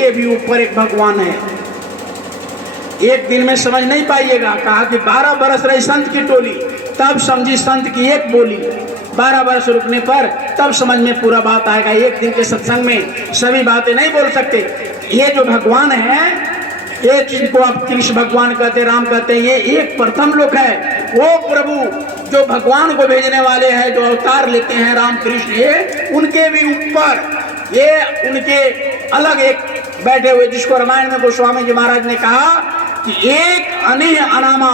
उनके भी ऊपर एक भगवान है। एक दिन में समझ नहीं पाइएगा। कहा कि 12 बरस रही संत की टोली, तब समझी संत की एक बोली। 12 बरस रुकने पर तब समझ में पूरा बात आएगा। एक दिन के सत्संग में सभी बातें नहीं बोल सकते। ये जो भगवान है, ये जिनको आप कृष्ण भगवान कहते, राम कहते हैं, ये एक प्रथम लोक है। वो प्रभु जो भगवान को भेजने वाले हैं, जो अवतार लेते हैं राम कृष्ण, ये उनके भी ऊपर ये उनके अलग एक बैठे हुए, जिसको रामायण में गोस्वामी जी महाराज ने कहा कि एक अनेह अनामा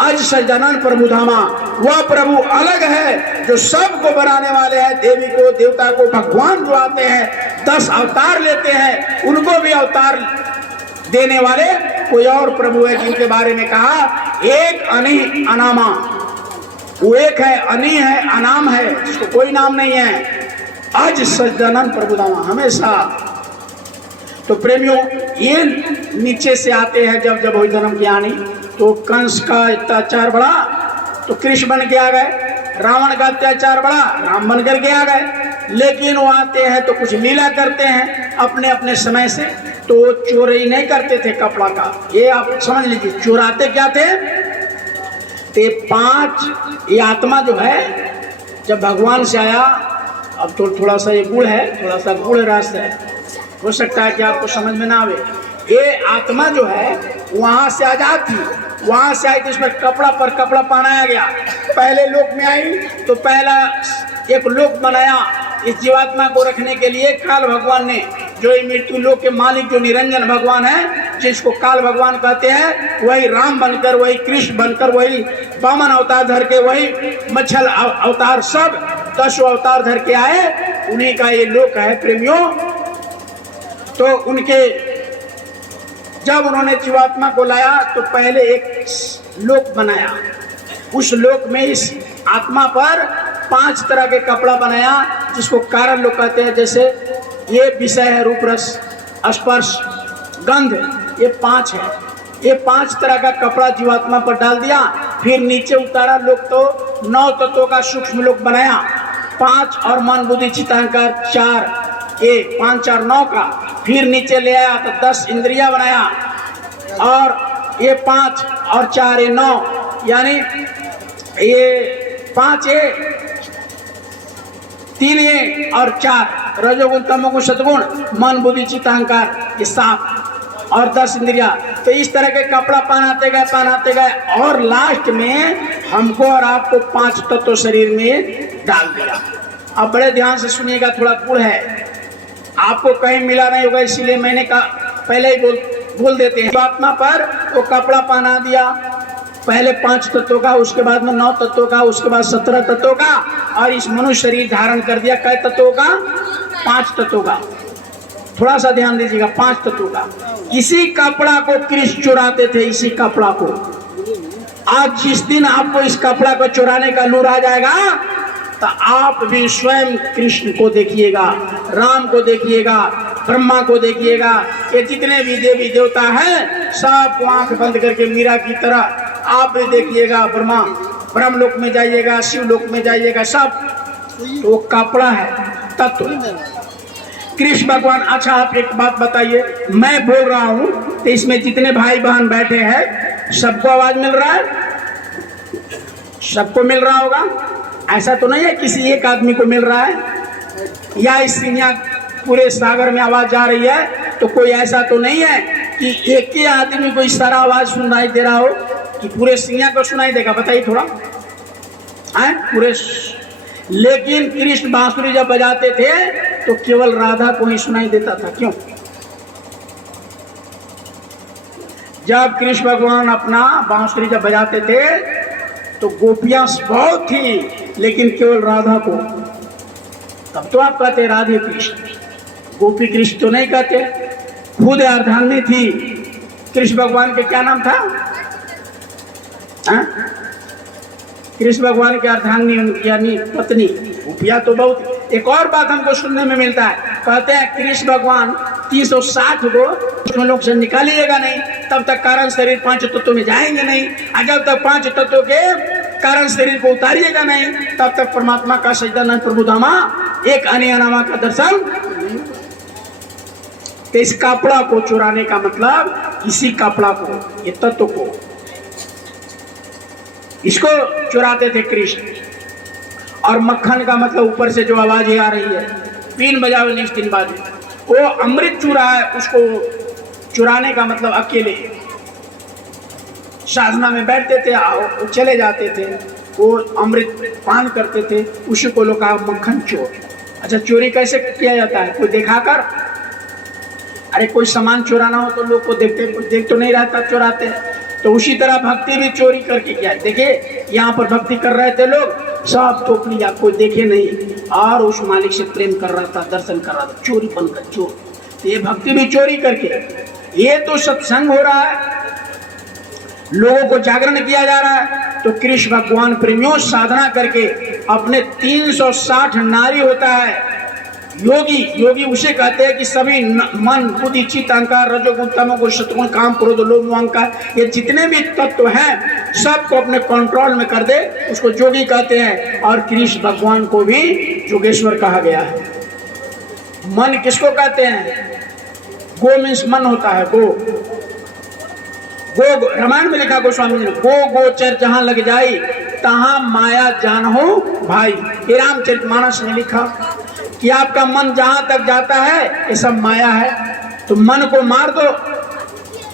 अज सजनन प्रभु धामा। वह प्रभु अलग है जो सबको बनाने वाले हैं, देवी को, देवता को। भगवान जो आते हैं 10 अवतार लेते हैं, उनको भी अवतार देने वाले कोई और प्रभु है, जिनके बारे में कहा एक अनेह अनामा। वो एक है, अनी है, अनाम है, जिसको कोई नाम नहीं है। अज सजनन प्रभु धामा, हमेशा। तो प्रेमियों, ये नीचे से आते हैं जब जब हो जन्म की आनी। तो कंस का अत्याचार बढ़ा तो कृष्ण बन के आ गए, रावण का अत्याचार बढ़ा, राम बन करके आ गए। लेकिन वो आते हैं तो कुछ लीला करते हैं अपने अपने समय से। तो वो चोरी नहीं करते थे कपड़ा का, ये आप समझ लीजिए। चुराते क्या थे? ते 5 ये आत्मा जो है जब भगवान से आया, अब तो थोड़ा सा ये गुड़ है, थोड़ा सा गुड़ रस है, हो सकता है कि आपको समझ में ना आवे। ये आत्मा जो है वहां से आजाद थी, वहां से आई तो इसमें कपड़ा पर कपड़ा पहनाया गया। पहले लोक में आई तो पहला एक लोक बनाया इस जीवात्मा को रखने के लिए काल भगवान ने, जो ये मृत्यु लोक के मालिक जो निरंजन भगवान है, जिसको काल भगवान कहते हैं, वही राम बनकर, वही कृष्ण बनकर, वही वामन अवतार धर के, वही मच्छल अवतार, सब 10 अवतार धर के आए। उन्हीं का ये लोक है प्रेमियों। तो उनके जब उन्होंने जीवात्मा को लाया तो पहले एक लोक बनाया। उस लोक में इस आत्मा पर 5 तरह के कपड़ा बनाया, जिसको कारण लोग कहते हैं। जैसे ये विषय है, रूप रस स्पर्श गंध, ये 5 है। ये 5 तरह का कपड़ा जीवात्मा पर डाल दिया। फिर नीचे उतारा लोक तो 9 तत्वों का सूक्ष्म लोक बनाया। 5 और मन बुद्धि चित्त अहंकार 4, ये 5 4 9 का। फिर नीचे ले आया तो 10 इंद्रिया बनाया, और ये 5 और 4 ये 9, यानी ये 5 ये 3 ये और 4 रजोगुण तमोगुण सतगुण, मन बुद्धि चित्त अहंकार ये 7 और 10 इंद्रिया। तो इस तरह के कपड़ा पहनाते गए और लास्ट में हमको और आपको 5 तत्व शरीर में डाल दिया। अब बड़े ध्यान से सुनिएगा, थोड़ा गुड़ है, आपको कहीं मिला नहीं होगा, इसीलिए मैंने कहा पहले ही बोल देते हैं। आत्मा पर वो कपड़ा पहना दिया, पहले 5 तत्वों का, उसके बाद में 9 तत्वों का, उसके बाद 17 तत्वों का, और इस मनुष्य शरीर धारण कर दिया। कै तत्वों का? 5 तत्वों का। थोड़ा सा ध्यान दीजिएगा, 5 तत्वों का। इसी कपड़ा को कृष्ण चुराते थे, इसी कपड़ा को। आज जिस दिन आपको इस कपड़ा को चुराने का लूर आ जाएगा, तो आप भी स्वयं कृष्ण को देखिएगा, राम को देखिएगा, ब्रह्मा को देखिएगा। ये जितने भी देवी देवता हैं, सब आंख बंद करके मीरा की तरह आप भी देखिएगा। ब्रह्म लोक में जाइएगा, शिव लोक में जाइएगा, सब तो कपड़ा है, तत्व। कृष्ण भगवान। अच्छा, आप एक बात बताइए, मैं बोल रहा हूं तो इसमें जितने भाई बहन बैठे हैं, सबको आवाज मिल रहा है? सबको मिल रहा होगा। ऐसा तो नहीं है किसी एक आदमी को मिल रहा है, या इस पूरे सागर में आवाज जा रही है। तो कोई ऐसा तो नहीं है कि एक ही आदमी को इस सारा आवाज सुनाई दे रहा हो, कि पूरे सिंह को सुनाई देगा? बताइए थोड़ा पूरे। लेकिन कृष्ण बांसुरी जब बजाते थे तो केवल राधा को ही सुनाई देता था। क्यों? जब कृष्ण भगवान अपना बांसुरी जब बजाते थे तो गोपियां बहुत थी, लेकिन केवल राधा को। तब तो आप कहते राधे कृष्ण, गोपी कृष्ण तो नहीं कहते। खुद अर्धांगिनी थी कृष्ण भगवान के, क्या नाम था? कृष्ण भगवान के अर्धांगिनी यानी पत्नी। गोपियां तो बहुत। एक और बात हमको सुनने में मिलता है, कहते हैं कृष्ण भगवान 360 को लोग से निकालिएगा नहीं, तब तक कारण शरीर 5 तत्वों में जाएंगे नहीं। और जब तक 5 तत्वों के कारण शरीर को उतारिएगा नहीं, तब तक परमात्मा का सजदानंद प्रभु धामा एक अनियनामा का दर्शन। तो इस कपड़ा को चुराने का मतलब इसी कपड़ा को, ये तत्व को, इसको चुराते थे कृष्ण। और मक्खन का मतलब ऊपर से जो आवाज आ रही है, तीन बजावे नहीं तीन बाजे, वो अमृत चूरा है, उसको चुराने का मतलब अकेले साधना में बैठते थे, वो चले जाते थे, वो अमृत पान करते थे, उसी को लोग कहा मक्खन चोर। अच्छा, चोरी कैसे किया जाता है? कोई दिखाकर, अरे कोई सामान चुराना हो तो लोग को देखते, कोई देख तो नहीं रहता, चुराते हैं। तो उसी तरह भक्ति भी चोरी करके किया। देखिए यहाँ पर भक्ति कर रहे थे लोग, सब तोप लिया, कोई देखे नहीं, और उस मालिक से प्रेम कर रहा था, दर्शन कर रहा था, चोरी बनकर चोर। तो ये भक्ति भी चोरी करके, ये तो सत्संग हो रहा है, लोगों को जागरण किया जा रहा है। तो कृष्ण भगवान प्रेमियों साधना करके अपने 360 नारी होता है योगी। योगी उसे कहते हैं कि सभी मन, बुद्धि, चित्त, अहंकार, रजोगुण, तमोगुण, सत्वगुण, काम, क्रोध, लोभ, मोह, अहंकार, ये जितने भी तत्व हैं सबको अपने कंट्रोल में कर दे, उसको योगी कहते हैं। और कृष्ण भगवान को भी योगेश्वर कहा गया है। मन किसको कहते हैं? गो मीन्स मन होता है, गो। गो रामायण में लिखा गोस्वामी जी ने, गो गोचर जहां लग जाई तहां माया जान हो भाई। ये रामचरितमानस में लिखा कि आपका मन जहां तक जाता है ये सब माया है, तो मन को मार दो,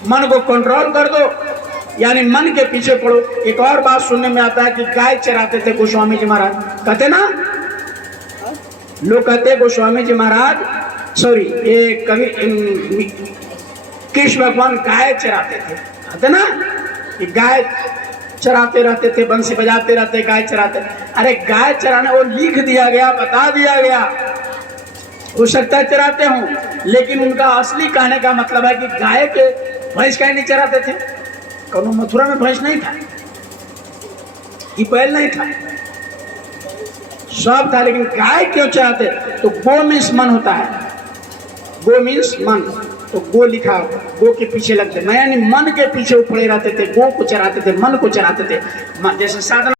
मन को कंट्रोल कर दो, यानी मन के पीछे पड़ो। एक और बात सुनने में आता है कि गाय चराते थे गोस्वामी जी महाराज, कहते ना, लोग कहते गोस्वामी जी महाराज, सॉरी ये कवि कृष्ण भगवान गाय चराते थे, कहते ना कि गाय चराते रहते थे, बंसी बजाते रहते, गाय चराते। अरे गाय चराने वो लिख दिया गया, बता दिया गया, हो सकता है चराते हों, लेकिन उनका असली कहने का मतलब है कि गाय के भैंस काहे नहीं चराते थे? कौनो मथुरा में भैंस नहीं था, कि बैल नहीं था, सब था, लेकिन गाय क्यों चराते? तो गो मीन्स मन होता है, गो मीन्स मन, तो गो लिखा, गो के पीछे लगते, यानी मन के पीछे पड़े रहते थे, गो को चराते थे, मन को चराते थे। जैसे साधना